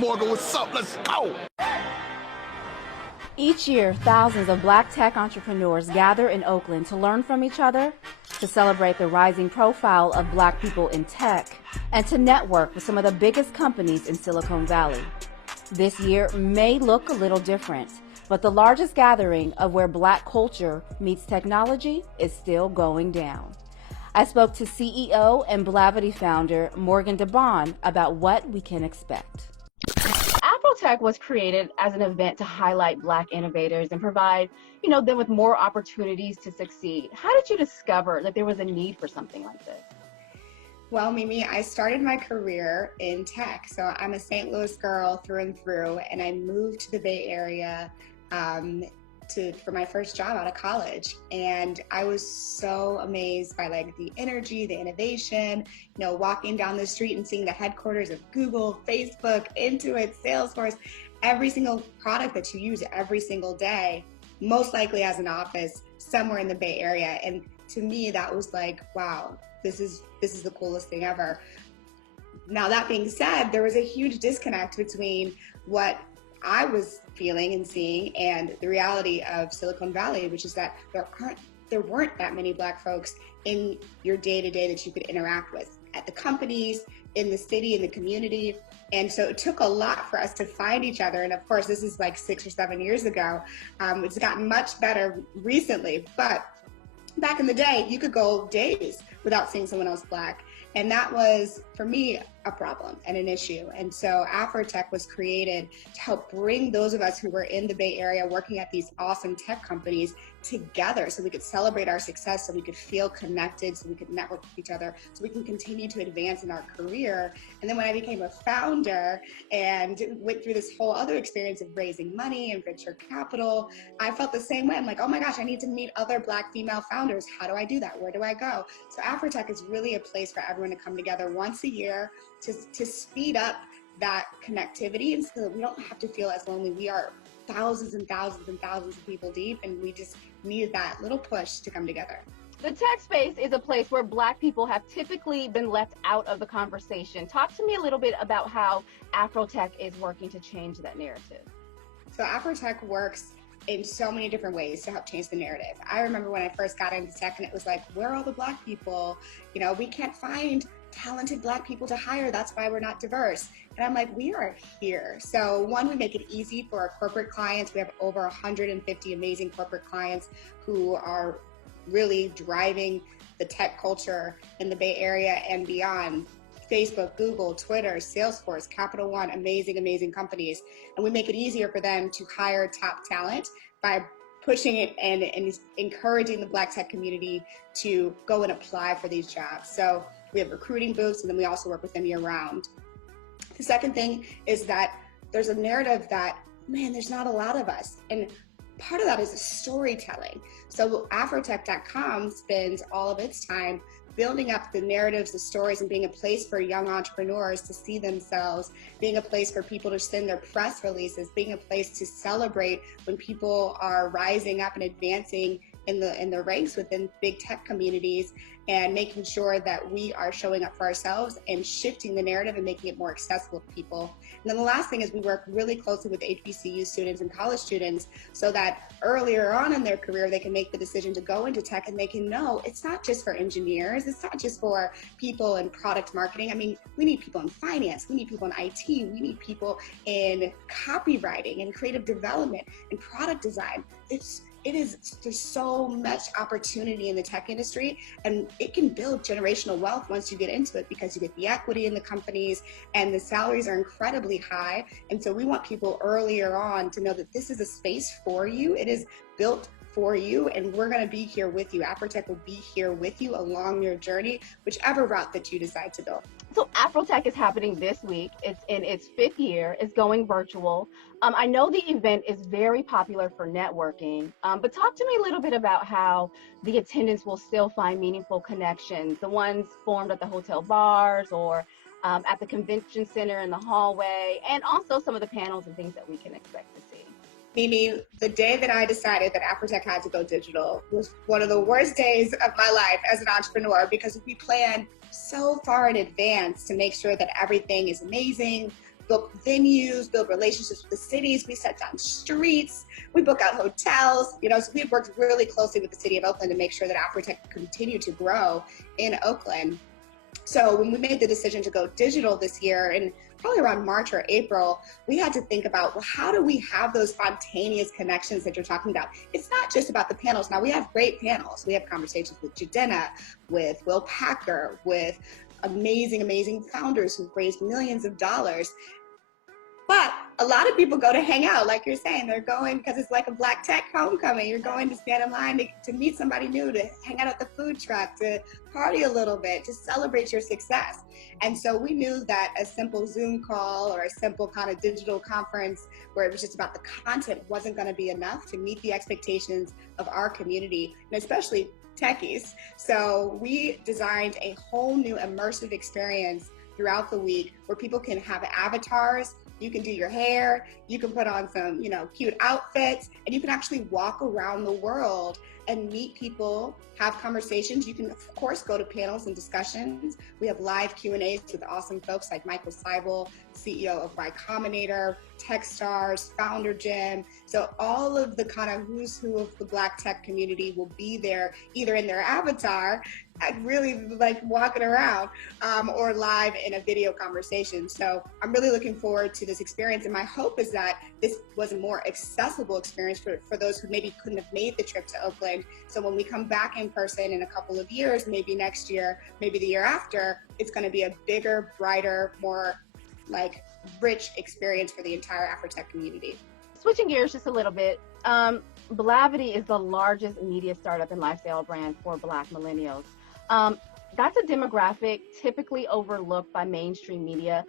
Morgan, what's up? Let's go. Each year, thousands of Black tech entrepreneurs gather in Oakland to learn from each other, to celebrate the rising profile of Black people in tech, and to network with some of the biggest companies in Silicon Valley. This year may look a little different, but the largest gathering of where Black culture meets technology is still going down. I spoke to CEO and Blavity founder Morgan DeBon about what we can expect. Afrotech was created as an event to highlight Black innovators and provide, them with more opportunities to succeed. How did you discover that there was a need for something like this? Well, Mimi, I started my career in tech. So I'm a St. Louis girl through and through, and I moved to the Bay Area for my first job out of college. And I was so amazed by the energy, the innovation, walking down the street and seeing the headquarters of Google, Facebook, Intuit, Salesforce, every single product that you use every single day, most likely as an office somewhere in the Bay Area. And to me, that was wow, this is the coolest thing ever. Now, that being said, there was a huge disconnect between what I was feeling and seeing and the reality of Silicon Valley, which is that there weren't that many Black folks in your day-to-day that you could interact with at the companies, in the city, in the community. And so it took a lot for us to find each other. And of course, this is 6 or 7 years ago. It's gotten much better recently, but back in the day, you could go days without seeing someone else Black. And that was, for me, a problem and an issue. And so Afrotech was created to help bring those of us who were in the Bay Area working at these awesome tech companies together so we could celebrate our success, so we could feel connected, so we could network with each other, so we can continue to advance in our career. And then when I became a founder and went through this whole other experience of raising money and venture capital, I felt the same way. I'm oh my gosh, I need to meet other Black female founders. How do I do that? Where do I go? So Afrotech is really a place for everyone to come together once a year to speed up that connectivity, and so that we don't have to feel as lonely. We are thousands and thousands and thousands of people deep, and we just need that little push to come together. The tech space is a place where Black people have typically been left out of the conversation. Talk to me a little bit about how Afrotech is working to change that narrative. So Afrotech works in so many different ways to help change the narrative. I remember when I first got into tech and it was where are all the Black people? We can't find talented Black people to hire. That's why we're not diverse. And I'm we are here. So one, we make it easy for our corporate clients. We have over 150 amazing corporate clients who are really driving the tech culture in the Bay Area and beyond. Facebook, Google, Twitter, Salesforce, Capital One, amazing, amazing companies. And we make it easier for them to hire top talent by pushing it and encouraging the Black tech community to go and apply for these jobs. So we have recruiting booths, and then we also work with them year round. The second thing is that there's a narrative that, man, there's not a lot of us. And part of that is storytelling. So Afrotech.com spends all of its time building up the narratives, the stories, and being a place for young entrepreneurs to see themselves, being a place for people to send their press releases, being a place to celebrate when people are rising up and advancing in the ranks within big tech communities, and making sure that we are showing up for ourselves and shifting the narrative and making it more accessible to people. And then the last thing is we work really closely with HBCU students and college students so that earlier on in their career, they can make the decision to go into tech, and they can know it's not just for engineers, it's not just for people in product marketing. I mean, we need people in finance, we need people in IT, we need people in copywriting and creative development and product design. There's so much opportunity in the tech industry, and it can build generational wealth once you get into it, because you get the equity in the companies and the salaries are incredibly high. And so we want people earlier on to know that this is a space for you. It is built for you, and we're going to be here with you. Afrotech will be here with you along your journey, whichever route that you decide to go. So Afrotech is happening this week. It's in its 5th year. It's going virtual. I know the event is very popular for networking, but talk to me a little bit about how the attendants will still find meaningful connections, the ones formed at the hotel bars or at the convention center in the hallway, and also some of the panels and things that we can expect to see. Mimi, the day that I decided that Afrotech had to go digital was one of the worst days of my life as an entrepreneur, because we planned so far in advance to make sure that everything is amazing, book venues, build relationships with the cities. We set down streets. We book out hotels. So we've worked really closely with the city of Oakland to make sure that Afrotech continue to grow in Oakland. So when we made the decision to go digital this year, and probably around March or April, we had to think about, well, how do we have those spontaneous connections that you're talking about? It's not just about the panels. Now, we have great panels. We have conversations with Jadena, with Will Packer, with amazing, amazing founders who've raised millions of dollars. But a lot of people go to hang out, like you're saying. They're going because it's like a Black Tech homecoming. You're going to stand in line to meet somebody new, to hang out at the food truck, to party a little bit, to celebrate your success. And so we knew that a simple Zoom call or a simple kind of digital conference where it was just about the content wasn't going to be enough to meet the expectations of our community, and especially techies. So we designed a whole new immersive experience throughout the week where people can have avatars. You can do your hair, you can put on some, cute outfits, and you can actually walk around the world and meet people, have conversations. You can, of course, go to panels and discussions. We have live Q&As with awesome folks like Michael Seibel, CEO of Y Combinator, Techstars, Founder Jim. So all of the kind of who's who of the Black tech community will be there, either in their avatar, really like walking around, or live in a video conversation. So I'm really looking forward to this experience. And my hope is that this was a more accessible experience for those who maybe couldn't have made the trip to Oakland. So when we come back in person in a couple of years, maybe next year, maybe the year after, it's going to be a bigger, brighter, more like rich experience for the entire Afrotech community. Switching gears just a little bit, Blavity is the largest media startup and lifestyle brand for Black millennials. That's a demographic typically overlooked by mainstream media.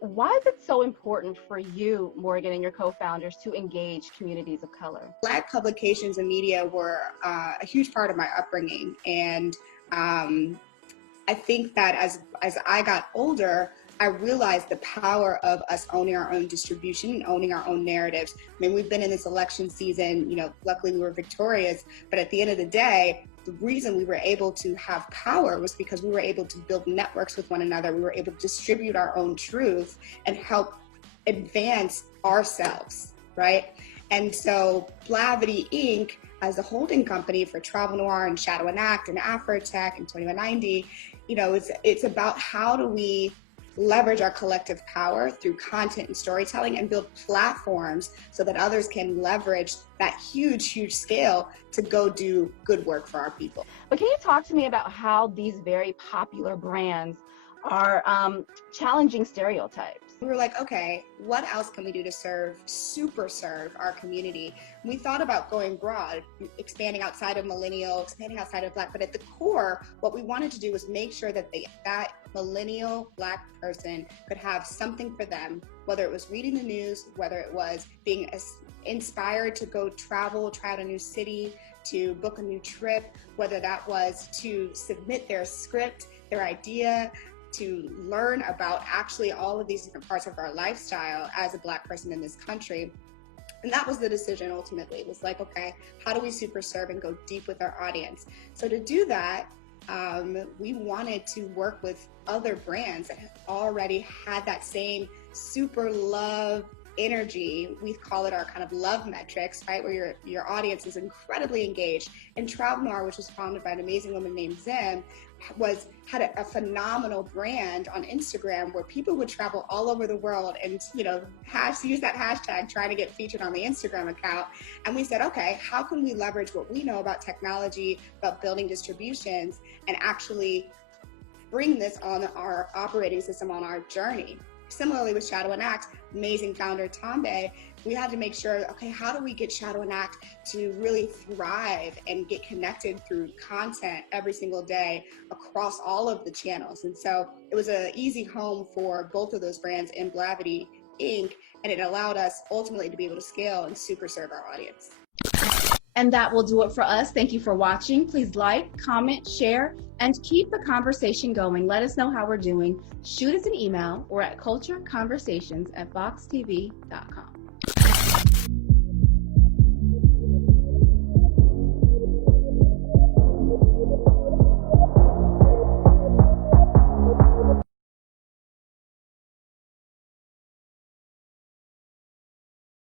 Why is it so important for you, Morgan, and your co-founders to engage communities of color? Black publications and media were a huge part of my upbringing. And I think that as I got older, I realized the power of us owning our own distribution and owning our own narratives. I mean, we've been in this election season, luckily we were victorious, but at the end of the day, the reason we were able to have power was because we were able to build networks with one another. We were able to distribute our own truth and help advance ourselves, right? And so Blavity Inc., as a holding company for Travel Noir and Shadow and Act and Afrotech and 2190, it's about how do we leverage our collective power through content and storytelling and build platforms so that others can leverage that huge, huge scale to go do good work for our people. But can you talk to me about how these very popular brands are challenging stereotypes? We were like, okay, what else can we do to super serve our community? We thought about going broad, expanding outside of millennial, expanding outside of Black, but at the core, what we wanted to do was make sure that that millennial Black person could have something for them, whether it was reading the news, whether it was being inspired to go travel, try out a new city, to book a new trip, whether that was to submit their script, their idea, to learn about actually all of these different parts of our lifestyle as a Black person in this country. And that was the decision ultimately. It was like, okay, how do we super serve and go deep with our audience? So to do that, we wanted to work with other brands that already had that same super love energy. We call it our kind of love metrics, right? Where your audience is incredibly engaged. And Travel Noir, which was founded by an amazing woman named Zim, had a phenomenal brand on Instagram where people would travel all over the world and use that hashtag trying to get featured on the Instagram account. And we said, okay, how can we leverage what we know about technology, about building distributions, and actually bring this on our operating system on our journey? Similarly with Shadow and Act, amazing founder Tombe, we had to make sure, okay, how do we get Shadow and Act to really thrive and get connected through content every single day across all of the channels? And so it was an easy home for both of those brands in Blavity Inc., and it allowed us ultimately to be able to scale and super serve our audience. And that will do it for us. Thank you for watching. Please like, comment, share, and keep the conversation going. Let us know how we're doing. Shoot us an email or at cultureconversations@voxtv.com.